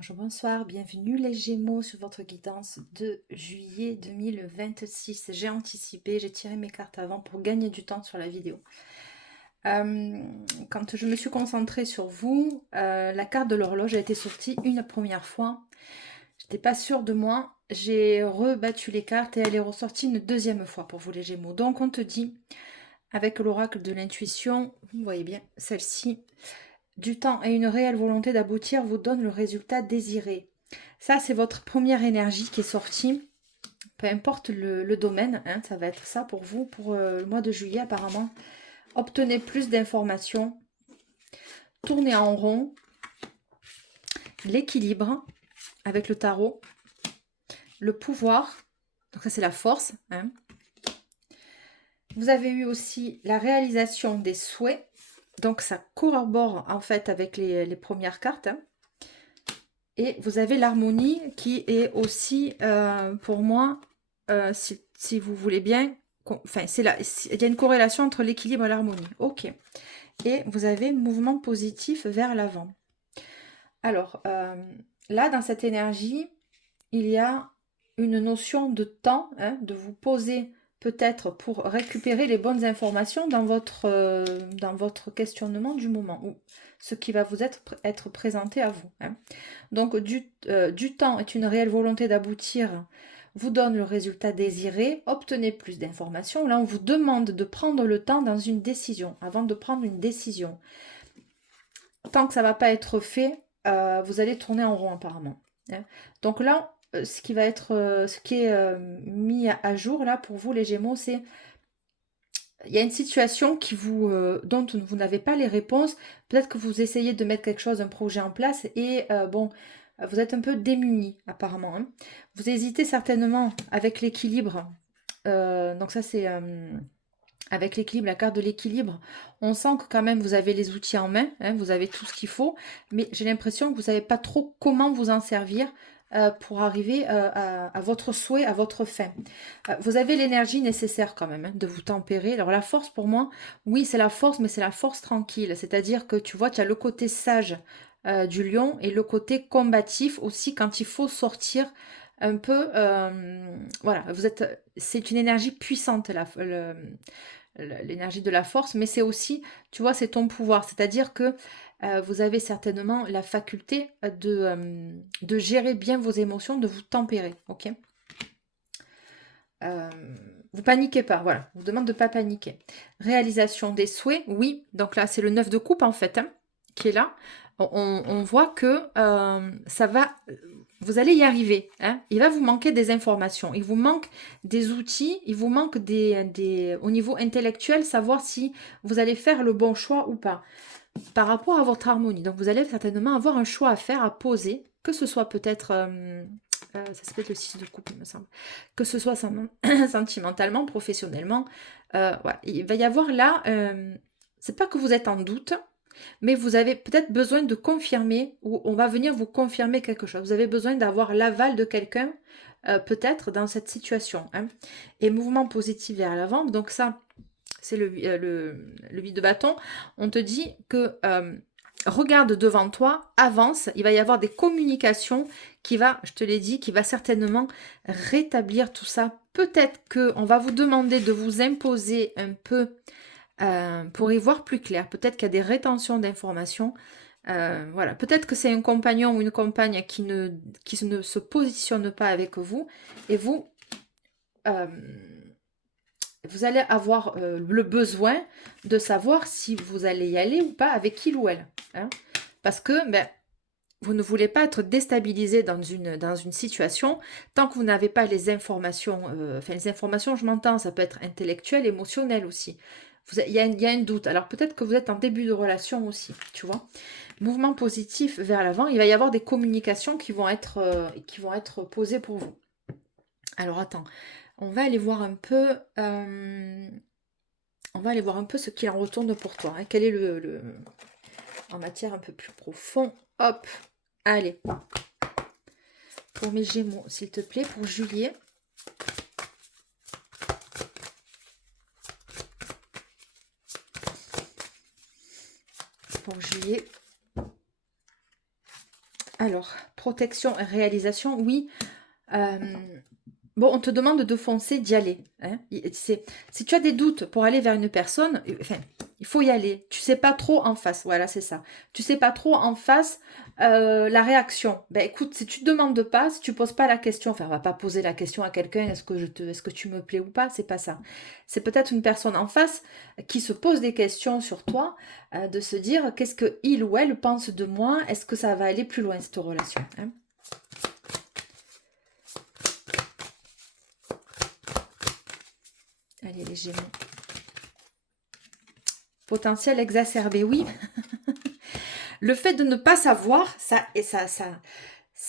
Bonjour, bonsoir, bienvenue les Gémeaux sur votre guidance de juillet 2026. J'ai anticipé, j'ai tiré mes cartes avant pour gagner du temps sur la vidéo. Quand je me suis concentrée sur vous, la carte de l'horloge a été sortie une première fois. J'étais pas sûre de moi, j'ai rebattu les cartes et elle est ressortie une deuxième fois pour vous les Gémeaux. Donc on te dit, avec l'oracle de l'intuition, vous voyez bien, celle-ci, du temps et une réelle volonté d'aboutir vous donne le résultat désiré. Ça, c'est votre première énergie qui est sortie. Peu importe le domaine, hein, ça va être ça pour vous, pour le mois de juillet apparemment. Obtenez plus d'informations. Tournez en rond. L'équilibre avec le tarot. Le pouvoir. Donc ça, c'est la force. Hein. Vous avez eu aussi la réalisation des souhaits. Donc ça corrobore en fait avec les premières cartes. Hein. Et vous avez l'harmonie qui est aussi, pour moi, si vous voulez bien, enfin, il y a une corrélation entre l'équilibre et l'harmonie. Ok. Et vous avez mouvement positif vers l'avant. Alors, là, dans cette énergie, il y a une notion de temps, hein, de vous poser peut-être pour récupérer les bonnes informations dans votre questionnement du moment, ou ce qui va vous être présenté à vous. Hein. Donc, du temps est une réelle volonté d'aboutir, vous donne le résultat désiré, obtenez plus d'informations. Là, on vous demande de prendre le temps dans une décision, avant de prendre une décision. Tant que ça ne va pas être fait, vous allez tourner en rond apparemment. Hein. Donc là, ce qui est mis à jour là pour vous les Gémeaux, c'est il y a une situation dont vous n'avez pas les réponses. Peut-être que vous essayez de mettre quelque chose, un projet en place et bon, vous êtes un peu démunis apparemment. Hein. Vous hésitez certainement avec l'équilibre. Donc ça c'est avec l'équilibre, la carte de l'équilibre. On sent que quand même vous avez les outils en main, hein, vous avez tout ce qu'il faut, mais j'ai l'impression que vous savez pas trop comment vous en servir. Pour arriver à votre souhait, à votre fin. Vous avez l'énergie nécessaire quand même hein, de vous tempérer. Alors la force pour moi, oui c'est la force, mais c'est la force tranquille. C'est-à-dire que tu vois, tu as le côté sage du lion et le côté combatif aussi quand il faut sortir un peu. Voilà, c'est une énergie puissante l'énergie de la force, mais c'est aussi, tu vois, c'est ton pouvoir. C'est-à-dire que vous avez certainement la faculté de gérer bien vos émotions, de vous tempérer, ok vous paniquez pas, voilà. Je vous demande de ne pas paniquer. Réalisation des souhaits, oui. Donc là, c'est le 9 de coupe, en fait, hein, qui est là. On voit que ça va... Vous allez y arriver. Hein. Il va vous manquer des informations. Il vous manque des outils. Il vous manque au niveau intellectuel, savoir si vous allez faire le bon choix ou pas. Par rapport à votre harmonie. Donc, vous allez certainement avoir un choix à faire, à poser. Que ce soit peut-être... ça s'appelle le 6 de coupe, il me semble. Que ce soit sentimentalement, professionnellement. Ouais. Il va y avoir là... c'est pas que vous êtes en doute, mais vous avez peut-être besoin de confirmer, ou on va venir vous confirmer quelque chose. Vous avez besoin d'avoir l'aval de quelqu'un, peut-être, dans cette situation. Hein. Et mouvement positif vers l'avant, donc ça, c'est le 8 de bâton. On te dit que regarde devant toi, avance, il va y avoir des communications je te l'ai dit, qui va certainement rétablir tout ça. Peut-être qu'on va vous demander de vous imposer un peu pour y voir plus clair. Peut-être qu'il y a des rétentions d'informations. Voilà. Peut-être que c'est un compagnon ou une compagne qui ne se positionne pas avec vous. Et vous, vous allez avoir le besoin de savoir si vous allez y aller ou pas, avec il ou elle. Hein. Parce que vous ne voulez pas être déstabilisé dans une situation tant que vous n'avez pas les informations. Enfin, les informations, je m'entends, ça peut être intellectuel, émotionnel aussi. Il y a un doute. Alors peut-être que vous êtes en début de relation aussi, tu vois. Mouvement positif vers l'avant, il va y avoir des communications qui vont être posées pour vous. Alors attends, on va aller voir un peu... on va aller voir un peu ce qu'il en retourne pour toi. Hein. Quel est en matière un peu plus profond. Hop, allez. Pour mes Gémeaux, s'il te plaît, pour juillet. Pour juillet. Alors, protection et réalisation, oui. Bon, on te demande de foncer, d'y aller. Hein. Si tu as des doutes pour aller vers une personne, enfin, il faut y aller. Tu sais pas trop en face. Voilà, c'est ça. Tu sais pas trop en face la réaction. Ben écoute, si tu te demandes pas, si tu poses pas la question, enfin, on va pas poser la question à quelqu'un, est-ce que tu me plais ou pas, c'est pas ça. C'est peut-être une personne en face qui se pose des questions sur toi, de se dire qu'est-ce que il ou elle pense de moi, est-ce que ça va aller plus loin cette relation. Hein. Allez, les Gémeaux. Potentiel exacerbé, oui. Le fait de ne pas savoir, ça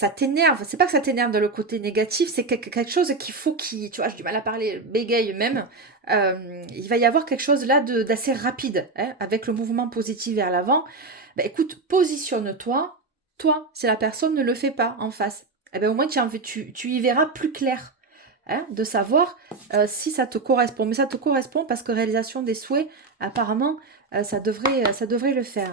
t'énerve. C'est pas que ça t'énerve dans le côté négatif, c'est quelque chose qu'il faut qui, tu vois, j'ai du mal à parler, bégaye même. Il va y avoir quelque chose là d'assez rapide, hein, avec le mouvement positif vers l'avant. Ben, écoute, positionne-toi. Toi, si la personne ne le fait pas en face, eh ben, au moins tu y verras plus clair. Hein, de savoir si ça te correspond. Mais ça te correspond parce que réalisation des souhaits, apparemment, ça devrait le faire.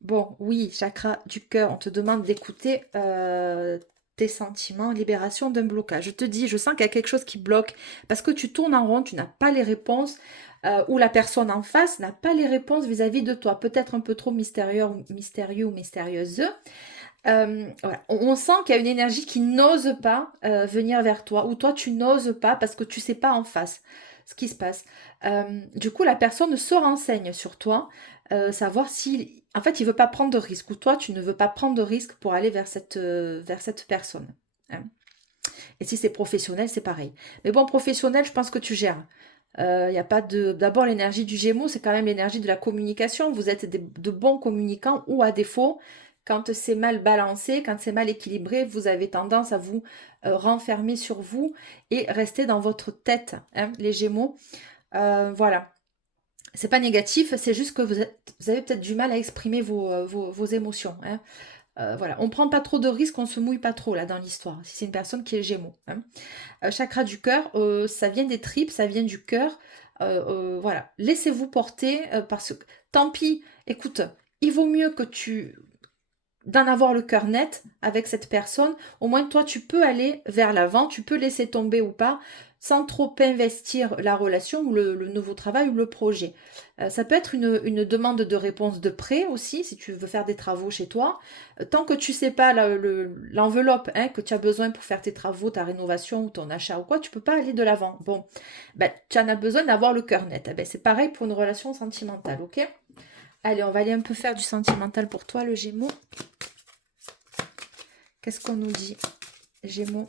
Bon, oui, chakra du cœur, on te demande d'écouter tes sentiments, libération d'un blocage. Je te dis, je sens qu'il y a quelque chose qui bloque parce que tu tournes en rond, tu n'as pas les réponses ou la personne en face n'a pas les réponses vis-à-vis de toi. Peut-être un peu trop mystérieux ou mystérieuse. Voilà. On sent qu'il y a une énergie qui n'ose pas venir vers toi, ou toi tu n'oses pas parce que tu sais pas en face ce qui se passe. Du coup, la personne se renseigne sur toi, savoir si, en fait, il veut pas prendre de risque, ou toi tu ne veux pas prendre de risque pour aller vers cette personne. Hein. Et si c'est professionnel, c'est pareil. Mais bon, professionnel, je pense que tu gères. Il y a pas de. D'abord, l'énergie du Gémeaux, c'est quand même l'énergie de la communication. Vous êtes de bons communicants, ou à défaut, quand c'est mal balancé, quand c'est mal équilibré, vous avez tendance à vous renfermer sur vous et rester dans votre tête, hein, les Gémeaux. Voilà. C'est pas négatif, c'est juste que vous avez peut-être du mal à exprimer vos émotions. Hein. Voilà, on prend pas trop de risques, on se mouille pas trop là dans l'histoire. Si c'est une personne qui est Gémeaux. Hein. Chakra du cœur, ça vient des tripes, ça vient du cœur. Voilà, laissez-vous porter parce que tant pis. Écoute, il vaut mieux que tu d'en avoir le cœur net avec cette personne. Au moins toi, tu peux aller vers l'avant, tu peux laisser tomber ou pas, sans trop investir la relation ou le nouveau travail ou le projet. Ça peut être une demande de réponse de prêt aussi, si tu veux faire des travaux chez toi. Tant que tu sais pas l'enveloppe hein, que tu as besoin pour faire tes travaux, ta rénovation ou ton achat ou quoi, tu peux pas aller de l'avant. Bon, ben, tu en as besoin d'avoir le cœur net. Eh ben, c'est pareil pour une relation sentimentale, ok? Allez, on va aller un peu faire du sentimental pour toi, le Gémeaux. Qu'est-ce qu'on nous dit, Gémeaux?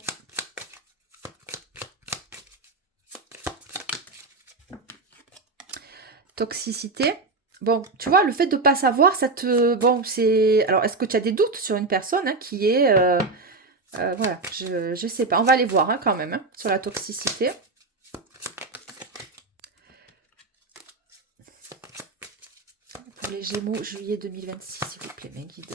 Toxicité. Bon, tu vois, le fait de ne pas savoir, ça te... Bon, c'est... Alors, est-ce que tu as des doutes sur une personne hein, qui est... voilà, je sais pas. On va aller voir hein, quand même, hein, sur la toxicité. Pour les Gémeaux, juillet 2026, s'il vous plaît, mes guides.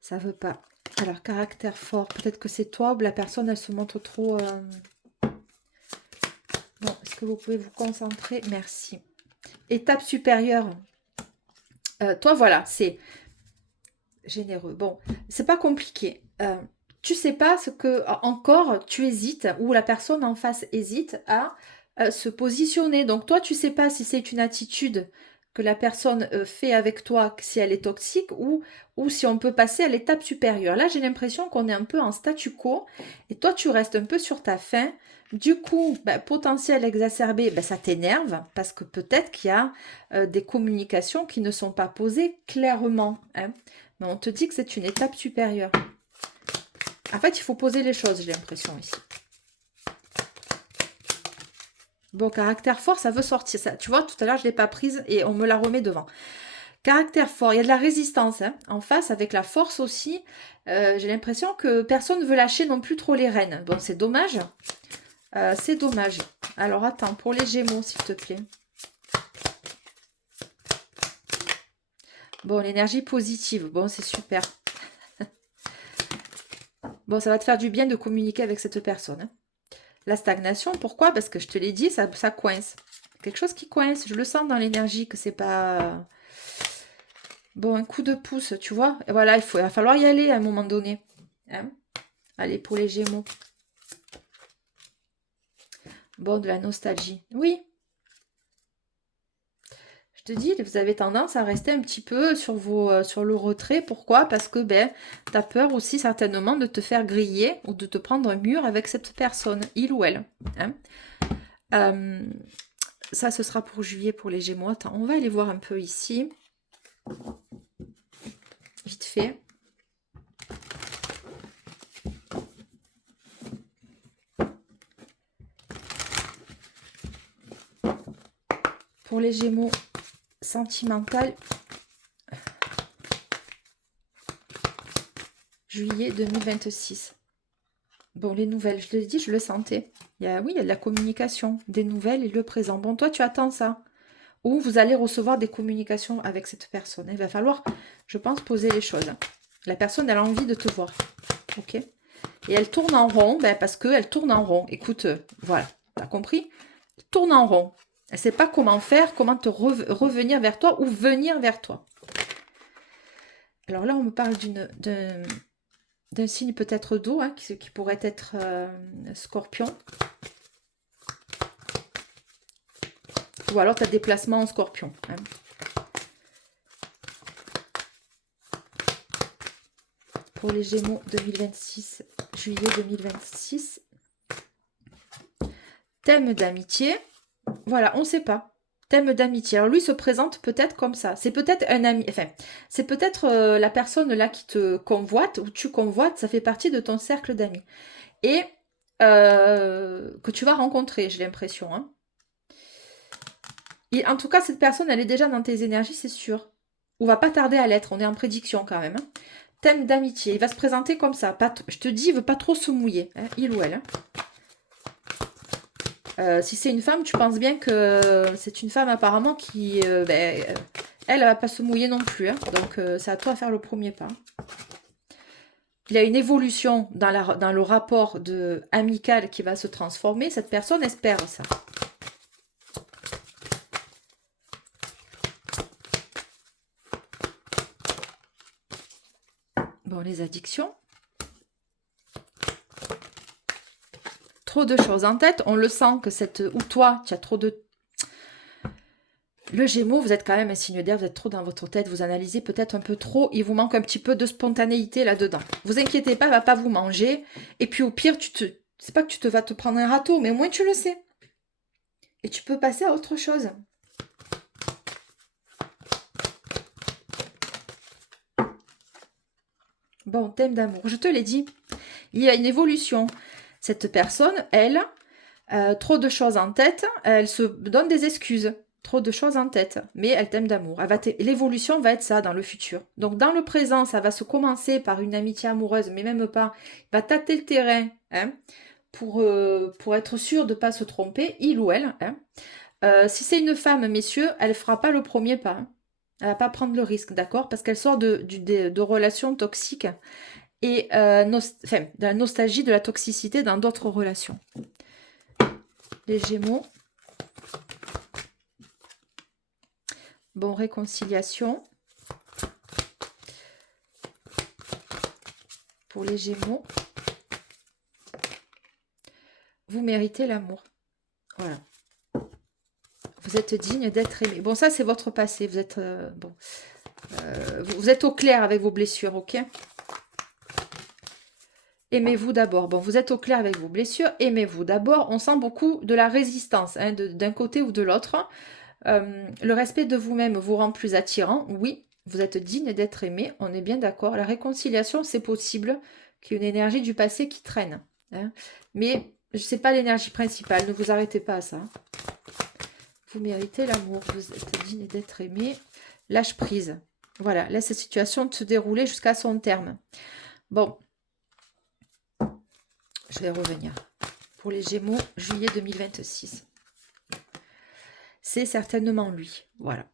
Ça veut pas. Alors, caractère fort. Peut-être que c'est toi ou la personne, elle se montre trop... Bon, est-ce que vous pouvez vous concentrer? Merci. Étape supérieure. Toi, voilà, c'est généreux. Bon, c'est pas compliqué. Tu sais pas ce que encore tu hésites ou la personne en face hésite à se positionner. Donc toi, tu sais pas si c'est une attitude que la personne fait avec toi, si elle est toxique ou si on peut passer à l'étape supérieure. Là, j'ai l'impression qu'on est un peu en statu quo et toi, tu restes un peu sur ta faim. Du coup, potentiel exacerbé, ça t'énerve parce que peut-être qu'il y a des communications qui ne sont pas posées clairement. Hein. Mais on te dit que c'est une étape supérieure. En fait, il faut poser les choses, j'ai l'impression ici. Bon, caractère fort, ça veut sortir. Ça, tu vois, tout à l'heure, je ne l'ai pas prise et on me la remet devant. Caractère fort, il y a de la résistance hein, en face avec la force aussi. J'ai l'impression que personne ne veut lâcher non plus trop les rênes. Bon, c'est dommage. C'est dommage. Alors, attends, pour les Gémeaux, s'il te plaît. Bon, l'énergie positive. Bon, c'est super. Bon, ça va te faire du bien de communiquer avec cette personne. Hein. La stagnation, pourquoi? Parce que je te l'ai dit, ça coince. Quelque chose qui coince. Je le sens dans l'énergie que c'est pas... Bon, un coup de pouce, tu vois. Et voilà, il va falloir y aller à un moment donné. Hein. Allez, pour les Gémeaux. Bon, de la nostalgie. Oui. Je te dis, vous avez tendance à rester un petit peu sur le retrait. Pourquoi? Parce que ben, tu as peur aussi certainement de te faire griller ou de te prendre un mur avec cette personne, il ou elle. Hein. Ça, ce sera pour juillet pour les Gémeaux. Attends, on va aller voir un peu ici. Vite fait. Pour les Gémeaux, sentimental. Juillet 2026. Bon, les nouvelles, je te l'ai dit, je le sentais. Oui, il y a de la communication, des nouvelles et le présent. Bon, toi, tu attends ça. Ou vous allez recevoir des communications avec cette personne. Il va falloir, je pense, poser les choses. La personne, elle a envie de te voir. Ok? Et elle tourne en rond, ben, parce qu'elle tourne en rond. Écoute, voilà, t'as compris? Elle tourne en rond. Elle ne sait pas comment faire, comment te revenir vers toi ou venir vers toi. Alors là, on me parle d'un signe peut-être d'eau, hein, qui pourrait être Scorpion. Ou alors tu as des placements en Scorpion. Hein. Pour les Gémeaux 2026, juillet 2026. Thème d'amitié. Voilà, on ne sait pas. Thème d'amitié. Alors lui se présente peut-être comme ça. C'est peut-être un ami. Enfin, c'est peut-être la personne là qui te convoite ou tu convoites. Ça fait partie de ton cercle d'amis. Et que tu vas rencontrer, j'ai l'impression. Hein. En tout cas, cette personne, elle est déjà dans tes énergies, c'est sûr. Ou va pas tarder à l'être. On est en prédiction quand même. Hein. Thème d'amitié. Il va se présenter comme ça. Je te dis, il veut pas trop se mouiller. Hein, il ou elle. Hein. Si c'est une femme, tu penses bien que c'est une femme apparemment qui... elle va pas se mouiller non plus. Hein. Donc, c'est à toi de faire le premier pas. Il y a une évolution dans le rapport amical qui va se transformer. Cette personne espère ça. Bon, les addictions. Trop de choses en tête. On le sent que ou toi, tu as trop de... Le Gémeaux, vous êtes quand même un signe d'air, vous êtes trop dans votre tête, vous analysez peut-être un peu trop, il vous manque un petit peu de spontanéité là-dedans. Vous inquiétez pas, elle va pas vous manger. Et puis au pire, c'est pas que tu vas te prendre un râteau, mais au moins tu le sais. Et tu peux passer à autre chose. Bon, thème d'amour, je te l'ai dit, il y a une évolution. Cette personne, elle, trop de choses en tête, elle se donne des excuses. Trop de choses en tête, mais elle t'aime d'amour. L'évolution va être ça dans le futur. Donc dans le présent, ça va se commencer par une amitié amoureuse, mais même pas. Il va tâter le terrain hein, pour être sûr de ne pas se tromper, il ou elle. Hein. Si c'est une femme, messieurs, elle ne fera pas le premier pas. Hein. Elle ne va pas prendre le risque, d'accord? Parce qu'elle sort de relations toxiques et de la nostalgie, de la toxicité dans d'autres relations. Les Gémeaux. Bon, réconciliation. Pour les Gémeaux. Vous méritez l'amour. Voilà. Vous êtes digne d'être aimé. Bon, ça, c'est votre passé. Vous êtes, vous êtes au clair avec vos blessures, ok? Aimez-vous d'abord. Bon, vous êtes au clair avec vos blessures. Aimez-vous d'abord. On sent beaucoup de la résistance, hein, d'un côté ou de l'autre. Le respect de vous-même vous rend plus attirant. Oui, vous êtes digne d'être aimé. On est bien d'accord. La réconciliation, c'est possible qu'il y ait une énergie du passé qui traîne. Hein. Mais ce n'est pas l'énergie principale. Ne vous arrêtez pas à ça. Vous méritez l'amour. Vous êtes digne d'être aimé. Lâche prise. Voilà, laisse cette situation se dérouler jusqu'à son terme. Bon. Je vais revenir. Pour les Gémeaux, juillet 2026. C'est certainement lui. Voilà.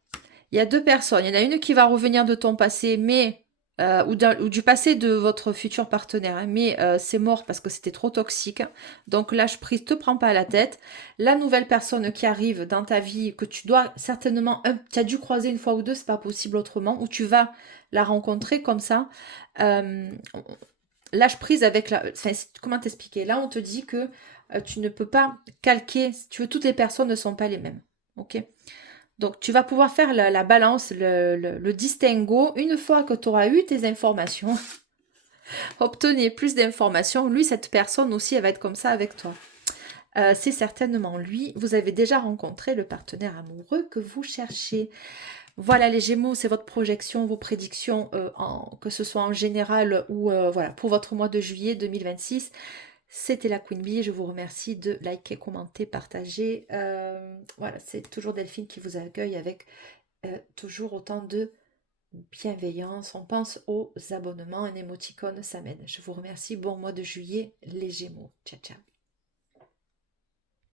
Il y a deux personnes. Il y en a une qui va revenir de ton passé, mais ou du passé de votre futur partenaire, hein, mais c'est mort parce que c'était trop toxique. Donc lâche prise, te prends pas à la tête. La nouvelle personne qui arrive dans ta vie, que tu dois certainement, tu as dû croiser une fois ou deux, c'est pas possible autrement, ou tu vas la rencontrer comme ça. Euh, Lâche prise avec la... Enfin, comment t'expliquer? Là, on te dit que tu ne peux pas calquer, si tu veux, toutes les personnes ne sont pas les mêmes. Ok? Donc, tu vas pouvoir faire la balance, le distinguo. Une fois que tu auras eu tes informations, obtenir plus d'informations. Lui, cette personne aussi, elle va être comme ça avec toi. C'est certainement lui. Vous avez déjà rencontré le partenaire amoureux que vous cherchez. Voilà les Gémeaux, c'est votre projection, vos prédictions, que ce soit en général ou voilà pour votre mois de juillet 2026. C'était la Queen Bee. Je vous remercie de liker, commenter, partager. Voilà, c'est toujours Delphine qui vous accueille avec toujours autant de bienveillance. On pense aux abonnements, un émoticône, ça m'aide. Je vous remercie. Bon mois de juillet, les Gémeaux. Ciao, ciao.